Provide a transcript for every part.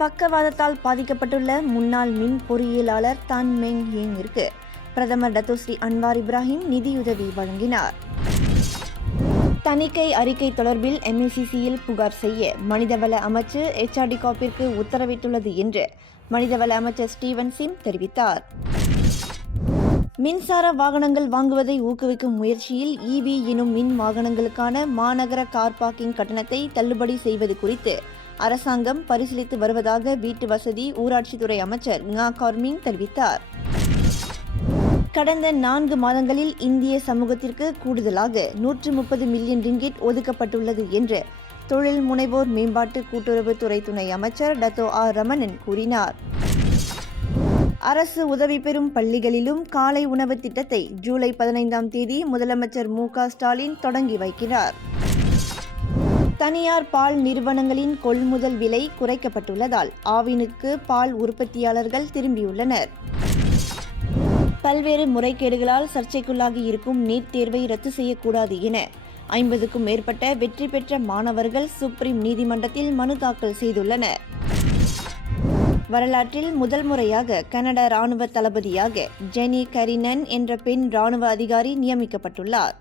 பக்கவாதத்தால் பாதிக்கப்பட்டுள்ள முன்னாள் மின் பொறியியலாளர் தான் மெங் ஹிங்கிற்கு பிரதமர் டத்தோஸ்ரீ அன்வார் இப்ராஹிம் நிதியுதவி வழங்கினார். தணிக்கை அறிக்கை தொடர்பில் எம்ஏசிசியில் புகார் செய்ய மனிதவள அமைச்சு எச்ஆர்டி காப்பிற்கு உத்தரவிட்டுள்ளது என்று மனிதவள அமைச்சர் ஸ்டீவன் சிம் தெரிவித்தார். மின்சார வாகனங்கள் வாங்குவதை ஊக்குவிக்கும் முயற்சியில் இவி எனும் மின் வாகனங்களுக்கான மாநகர கார் பார்க்கிங் கட்டணத்தை தள்ளுபடி செய்வது குறித்து அரசாங்கம் பரிசீலித்து வருவதாக வீட்டு வசதி ஊராட்சித்துறை அமைச்சர் ngா கார்மிங் தெரிவித்தார். கடந்த நான்கு மாதங்களில் இந்திய சமூகத்திற்கு கூடுதலாக நூற்று முப்பது மில்லியன் ரிங்கிட் ஒதுக்கப்பட்டுள்ளது என்று தொழில் முனைவோர் மேம்பாட்டு கூட்டுறவுத்துறை துணை அமைச்சர் டத்தோ ஆர் ரமணன் கூறினார். அரசு உதவி பெறும் பள்ளிகளிலும் காலை உணவு திட்டத்தை ஜூலை பதினைந்தாம் தேதி முதலமைச்சர் மு க ஸ்டாலின் தொடங்கி வைக்கிறார். தனியார் பால் நிறுவனங்களின் கொள்முதல் விலை குறைக்கப்பட்டுள்ளதால் ஆவினுக்கு பால் உற்பத்தியாளர்கள் திரும்பியுள்ளனர். பல்வேறு முறைகேடுகளால் சர்ச்சைக்குள்ளாகி இருக்கும் நீட் தேர்வை ரத்து செய்யக்கூடாது என ஐம்பதுக்கும் மேற்பட்ட வெற்றி பெற்ற மாணவர்கள் சுப்ரீம் நீதிமன்றத்தில் மனு தாக்கல் செய்துள்ளனர். வரலாற்றில் முதல் முறையாக கனடா ராணுவ தளபதியாக ஜெனி கரினன் என்ற பெண் ராணுவ அதிகாரி நியமிக்கப்பட்டுள்ளார்.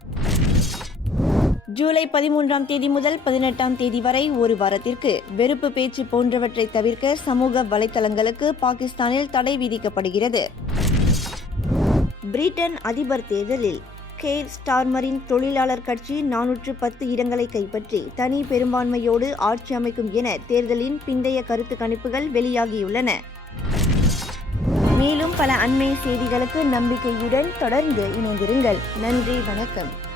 ஜூலை பதிமூன்றாம் தேதி முதல் பதினெட்டாம் தேதி வரை ஒரு வாரத்திற்கு வெறுப்பு பேச்சு போன்றவற்றை தவிர்க்க சமூக வலைத்தளங்களுக்கு பாகிஸ்தானில் தடை விதிக்கப்படுகிறது. பிரிட்டன் அதிபர் தேர்தலில் கேர் ஸ்டார்மரின் தொழிலாளர் கட்சி நானூற்று பத்து இடங்களை கைப்பற்றி தனி பெரும்பான்மையோடு ஆட்சி அமைக்கும் என தேர்தலின் பிந்தைய கருத்து கணிப்புகள் வெளியாகியுள்ளன. மேலும் பல அண்மை செய்திகளுக்கு நம்பிக்கையுடன் தொடர்ந்து இணைந்திருங்கள். நன்றி வணக்கம்.